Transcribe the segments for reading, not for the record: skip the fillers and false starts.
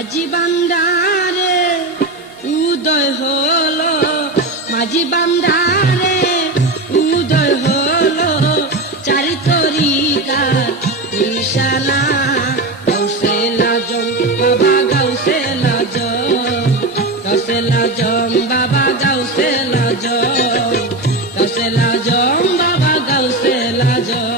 মাঝি বান্দারে উদয় হলো, মাঝি বান্দারে উদয় হলো, চারি তরিকার নিশানা। গাউসে লাজম বাবা গাউসে লাজম, গাউসে লাজম বাবা গাউসে লাজম, গাউসে লাজম বাবা গাউসে লাজম।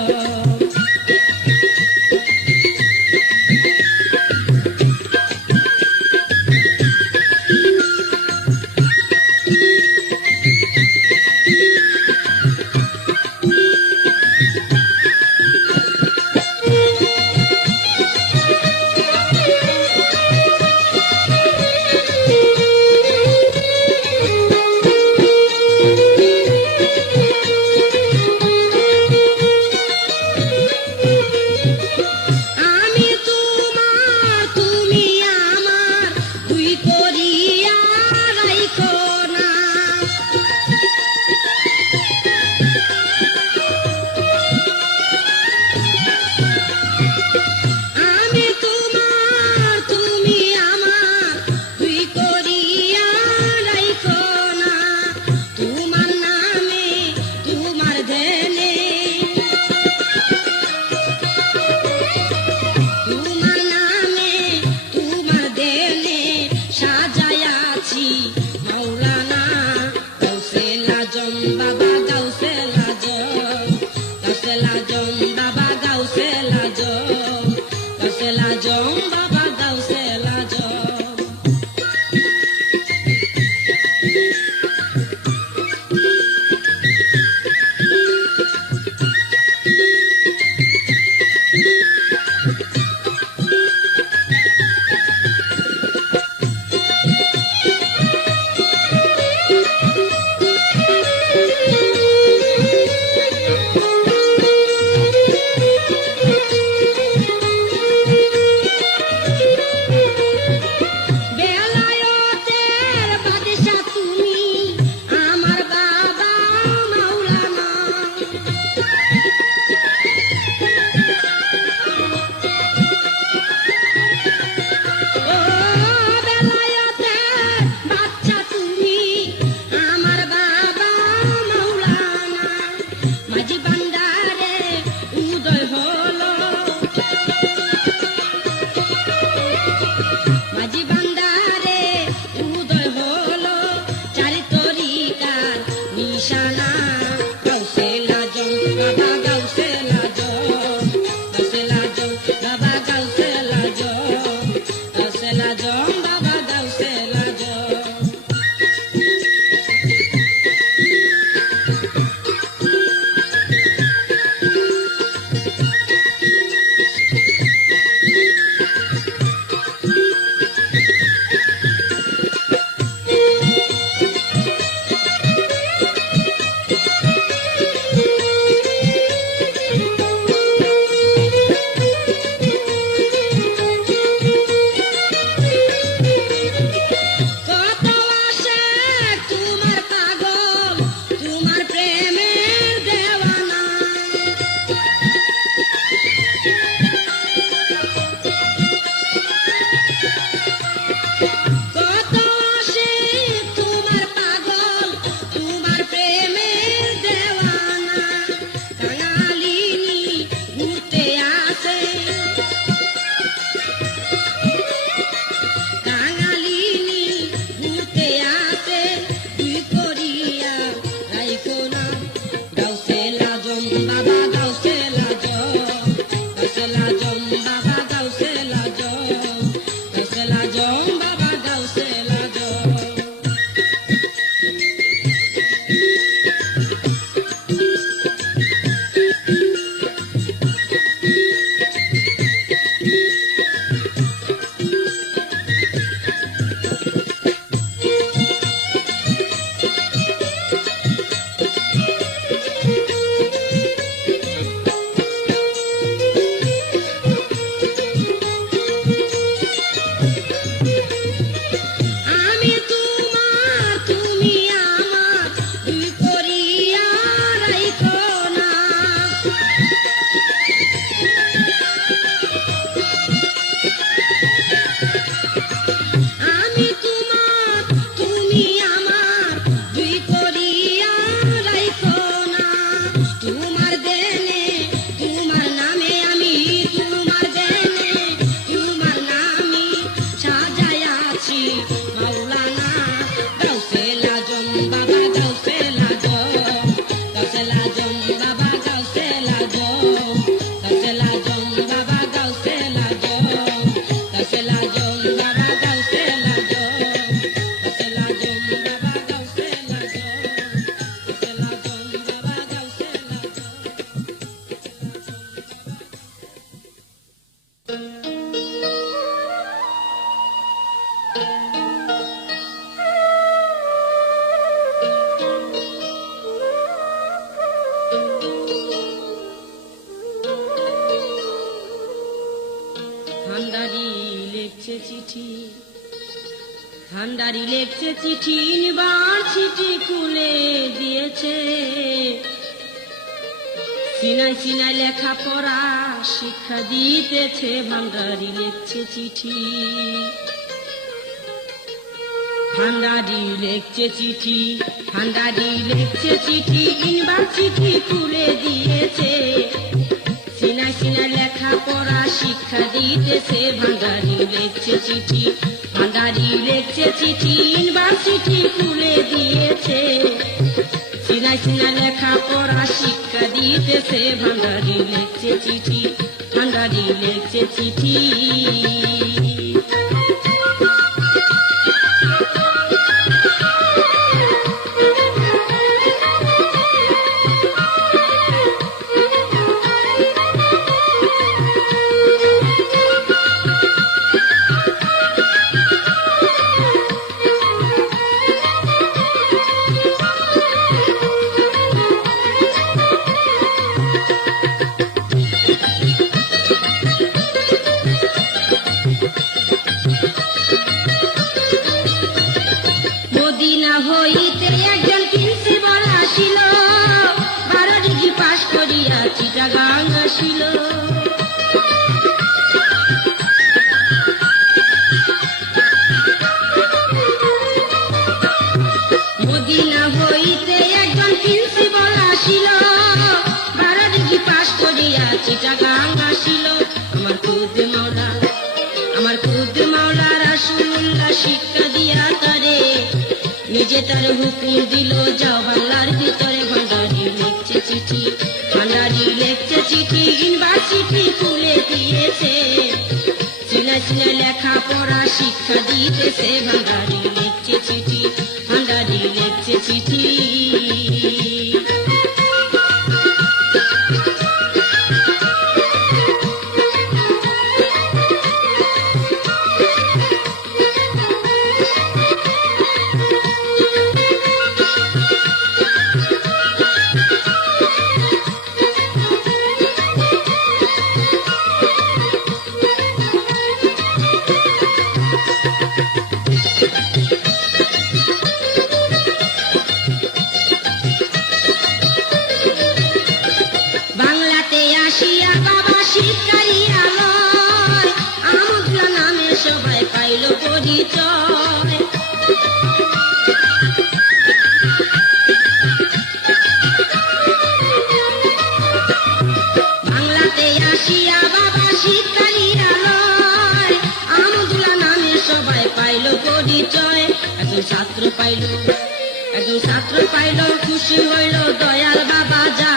লিখছে চিঠি, ভান্ডারি লিখছে চিঠি, ইউনিভার্সিটি খুলে দিয়েছে। সিনাই সিনাই লেখা পড়া শিক্ষা দিতেছে, ভান্ডারি লিখছে চিঠি। ভান্ডারি লিখছে চিঠি, ভান্ডারি লিখছে চিঠি, ইউনিভার্সিটি খুলে দিয়েছে। সিনাই সিনাই লেখা পড়া শিক্ষা দিতেছে, ভান্ডারি লিখছে চিঠি, ভান্ডারি লিখছে চিঠি, ইউনিভার্সিটি খুলে দিয়েছে। সিনাই সিনাই লেখা পড়া শিক্ষা দিতেছে, ভান্ডারি লিখছে চিঠি, ভান্ডারি লিখছে চিঠি। মদিনা হইতে একজন প্রিন্সিপাল আসিল, 12 ডিগ্রি পাশ করিয়া চিটাগাং আসিল। মদিনা হইতে একজন প্রিন্সিপাল আসিল, 12 ডিগ্রি পাশ করিয়া চিটাগাং আসিল। আমার খুদ মাওলা, আমার খুদ মাওলা রাসূলুল্লাহ শিক্ষা দিয়া তারে, নিজে তার হুকুম দিল যাও বাংলার ভিতরে। ভান্ডারি লিখছে চিঠি, ভান্ডারি লিখছে চিঠি, ইউনিভার্সিটি খুলে দিয়েছে। সিনাই সিনাই লেখা পড়া শিক্ষা দিতেছে, ভান্ডারি লিখছে চিঠি, ভান্ডারি লিখছে চিঠি। বাংলাতে আসিয়া বাবা শিক্ষারই আলোয়, আমুদলা নামে সবাই পাইল পরিচয়। বাংলাতে আসিয়া বাবা শিক্ষারই আলোয়, আমুদলা নামে সবাই পাইল পরিচয়। একজন ছাত্র পাইল, একজন ছাত্র পাইল, খুশি হইল দয়াল বাবা যা,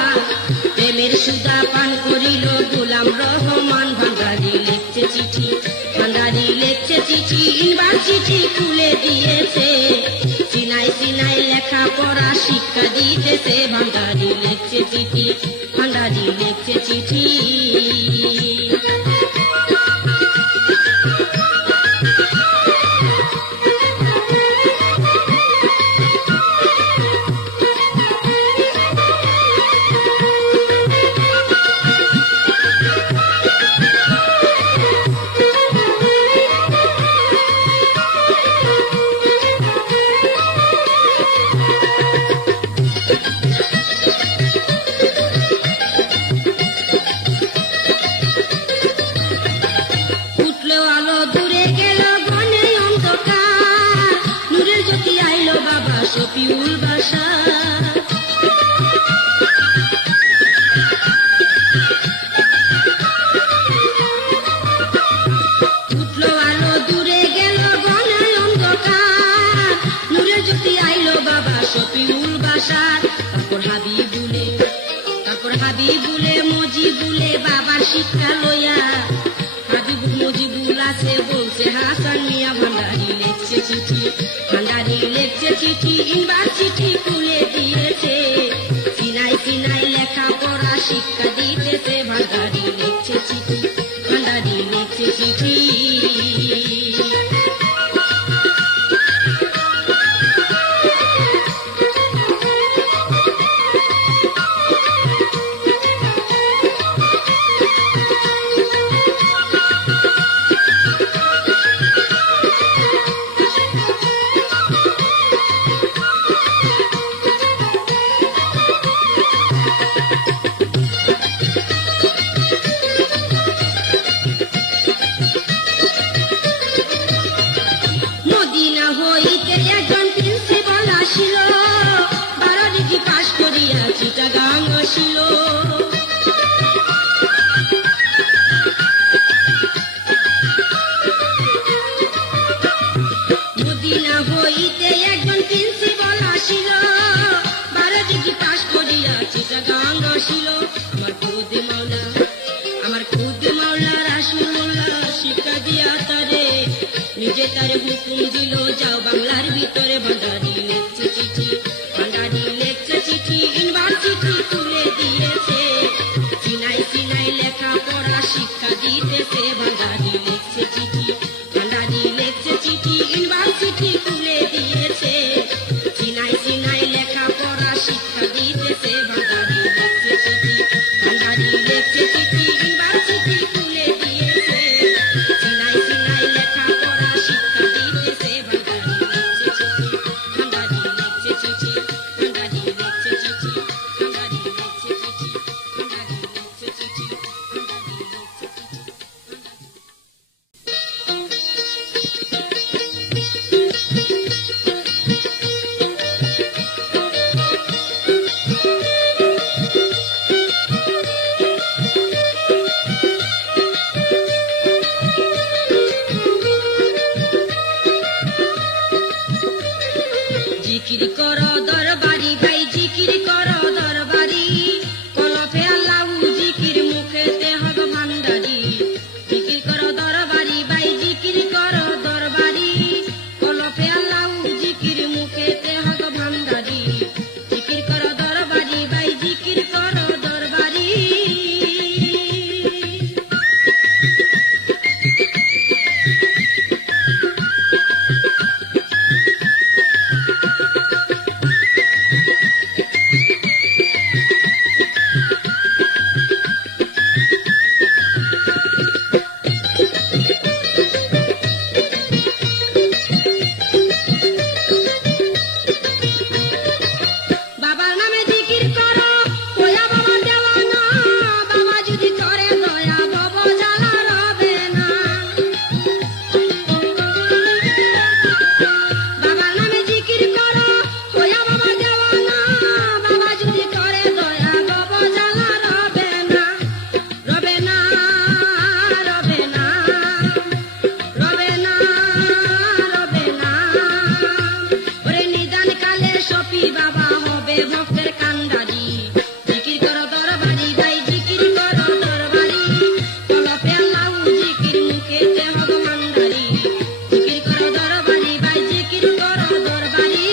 প্রেমের সুধা পান করিল গোলাম রহমান। ভান্ডারি লিখছে চিঠি, ভান্ডারি লিখছে চিঠি, ইউনিভার্সিটি খুলে দিয়েছে। সিনাই সিনাই লেখা পড়া শিক্ষা দিতেছে, ভান্ডারি লিখছে চিঠি, ভান্ডারি লিখছে চিঠি। উঠলো আলো দূরে গেল ঘনে অন্ধকার, নূরের জ্যোতি আইলো বাবা শফিউল বাশার। উঠলো আলো দূরে গেল ঘনে অন্ধকার, নূরের জ্যোতি আইলো বাবা শফিউল বাশার। তারপর হাবিবুলে, তারপর হাবিবুলে মজিবুলে বাবার শিক্ষা লইয়া, হাবিবুল মজিবুল আছে বলছে হাসান মিয়া। ভান্ডারি লিখছে চিঠি, ভান্ডারি লিখছে চিঠি, ইউনিভার্সিটি খুলে দিয়েছে। সিনাই সিনাই লেখা পড়া শিক্ষা দিতেছে, ভান্ডারি লিখছে চিঠি, ভান্ডারি লিখছে চিঠি। তার হুকুম দিল যাও বাংলার ভিতরে ভান্ডারি লেখছে চিঠি, ভান্ডারি লেখছে চিঠি, ইউনিভার্সিটি খুলে দিয়েছে, সিনাই সিনাই লেখা পড়া শিক্ষা দিতেছে, ভান্ডারি লেখছে চিঠি, ভান্ডারি লেখছে চিঠি, ইউনিভার্সিটি খুলে দিয়েছে, সিনাই সিনাই লেখা পড়া শিক্ষা দিতেছে, ভান্ডারি লেখছে চিঠি, ভান্ডারি লেখছে চিঠি, ইউনিভার্সিটি খুলে দিয়েছে, সিনাই সিনাই লেখা পড়া শিক্ষা দিতেছে, ভান্ডারি লেখছে চিঠি, ভান্ডারি লেখছে চিঠি, ভান্ডারি লেখছে চিঠি, ভান্ডারি লেখছে চিঠি, ভান্ডারি লেখছে চিঠি, ভান্ডারি লেখছে চিঠি। জিকির করো দরবারি ভাই, জিকির করো দরবারি, কলফে আল্লাহ জিকির মুখেতে হব ভান্ডারি, জিকির করো দরবারি ভাই, জিকির করো দরবারি, কলফে আল্লাহ জিকির মুখেতে হব ভান্ডারি, জিকির করো দরবারি ভাই, জিকির করো দরবারি। বাবার নামে জিকির করো ওয়া বাবা দেওয়ানা, বাবা যদি করে দয়া ভব জ্বালা রবে না, বাবার নামে জিকির করো ওয়া বাবা দেওয়ানা, বাবা যদি করে দয়া ভব জ্বালা রবে না, রবে না, রবে না, রবে না, রবে না, ওরে নিদান কালে সফি বাবা হবে ভক্তের কান্ডারি, জিকির করো দরবারি ভাই, জিকির করো দরবারি, কলফে আল্লাহ জিকির মুখেতে হব ভান্ডারি, জিকির করো দরবারি ভাই, জিকির করো দরবারি।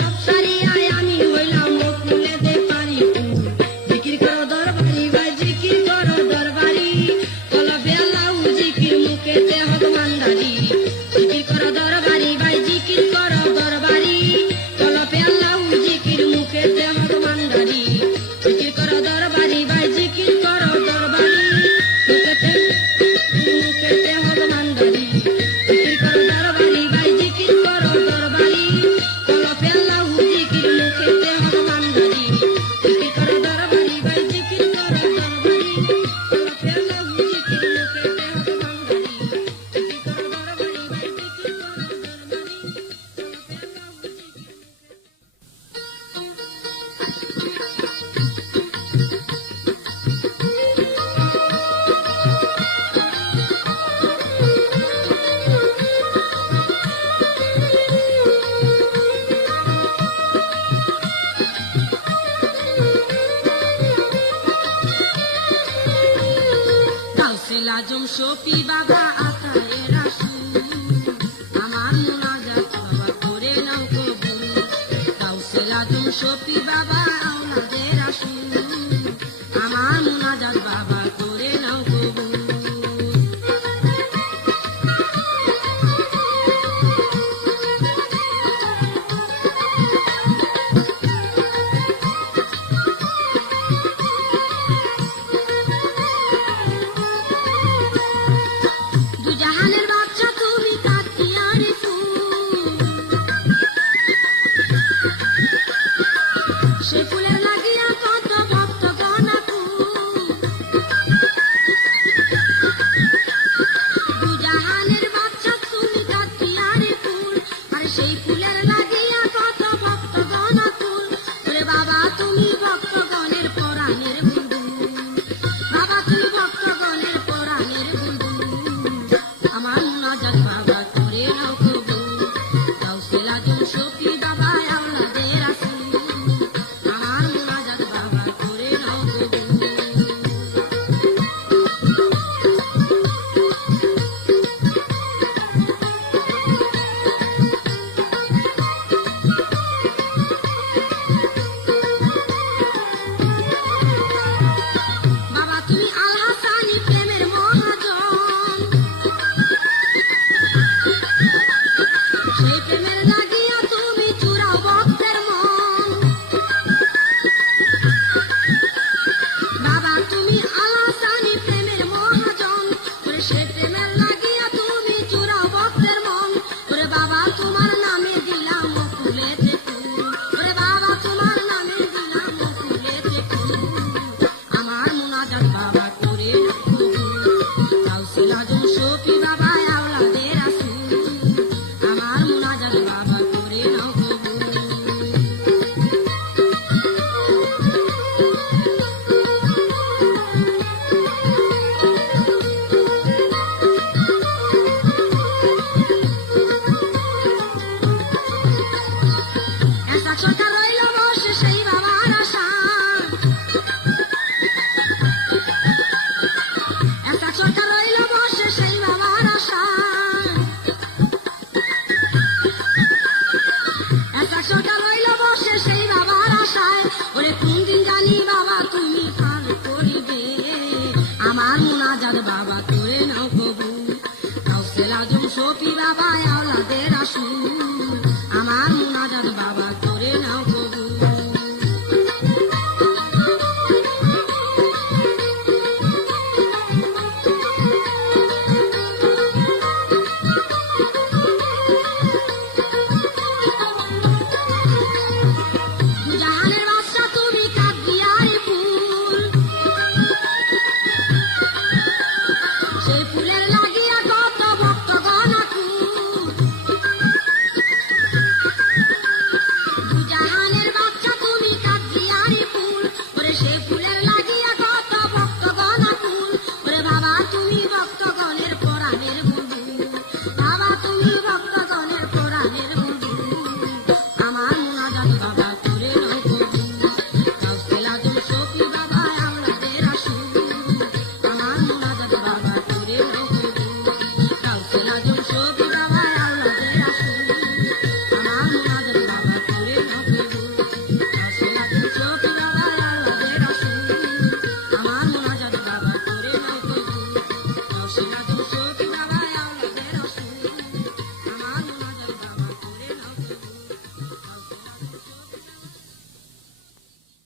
সব সারিয়ায় আমি হইলাম মুকুলে দে পারি ফুল জিকির করো দরবারি ভাই জিকির করো দরবারি কলবে আল্লাহ জিকির মুখেতে হক মান্দারি জিকির করো দরবারি ভাই জিকির করো দরবারি কলবে আল্লাহ জিকির মুখেতে হক মান্দারি জিকির করো দরবারি ভাই জিকির করো দরবারি মুখেতে হক মান্দারি জিকির করো দরবারি ভাই জিকির করো দরবারি কলবে আল্লাহ জিকির মুখেতে হক মান্দারি জিকির করো দরবারি ভাই জিকির করো দরবারি কলবে আল্লাহ জিকির মুখেতে হক মান্দারি জিকির করো দরবারি ভাই জিকির করো গাউসুল আজম শফি বাবা আতায়ে রাসূল আমার মুনাজাত বাবা করে নাও কবুল গাউসুল আজম শফি বাবা আওলাদে রাসূল আমার মুনাজাত বাবা করে নাও কবুল দুজাহানের বাদশা তুমি কাটিয়ার ফুল সে ফুলের লাগিয়া কত ভক্ত গণা ফুল দুজাহানের বাদশা তুমি কাটিয়ার ফুল আর সেই ফুলের লাগিয়া কত ভক্ত গণা ফুল ওরে বাবা তুমি ভক্তগণের পরাণের বুলবুল বাবা তুমি ভক্তগণের পরাণের বুলবুল আমার মুনাজাত বাবা করে নাও কবুল গাউসুল আজম শফি বাবা